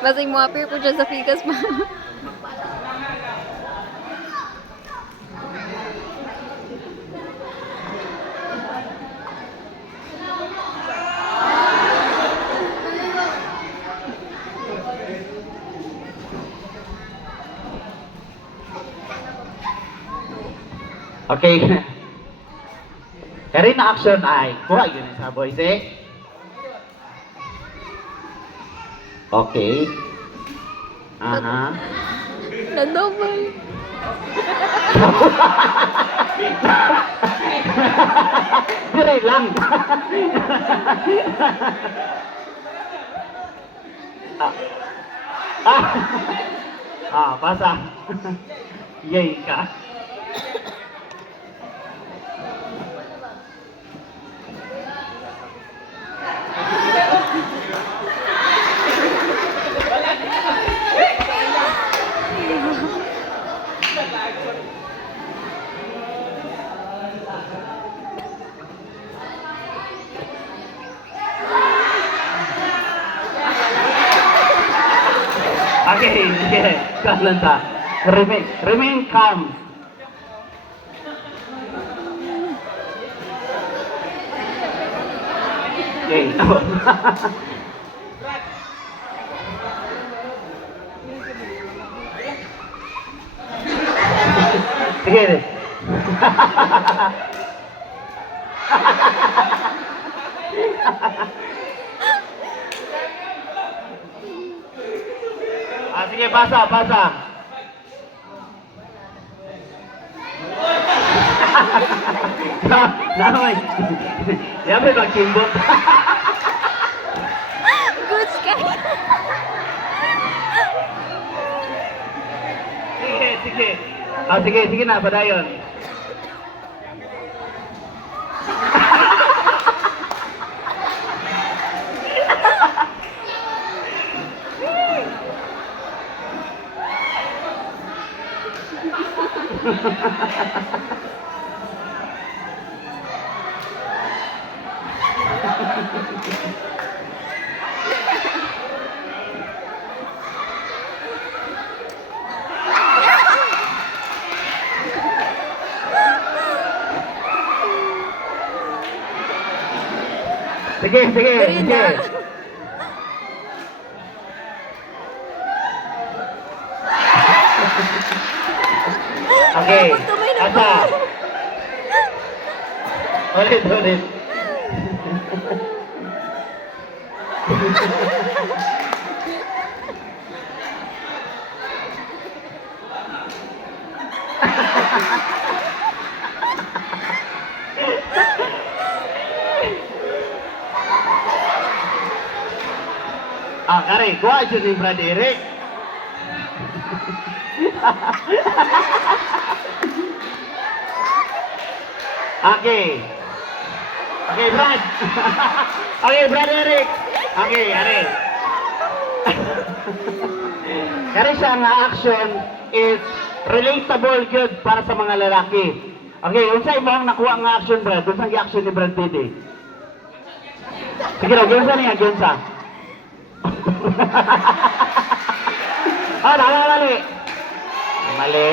Basing mo appear po dyan sa fikas pa. Okay. Kari na action ay kuha yun sa boys eh. Okay. Aha. Na-double. Dire lang. Pasa. Yay ka. Okay, sige. Kalan ta. Remain calm. Okay. Sige. Sige, basa. Namay. Yabe ba kimbot? Good sky. Sige. Sige na, padayon. Sige. Okay. Magkamay na Asa. Ulit. Kare, gua aja nih Brad Eric. Okay, Brad. Okay, Brad Eric. Okay, are. Kare siya nga action is relatable good para sa mga lalaki. Okay, unsay imong nakuha nga action, Brad? Unsang gi-action ni Brad Pitt? Sige raw, ginsa niya, ginsa. Mali.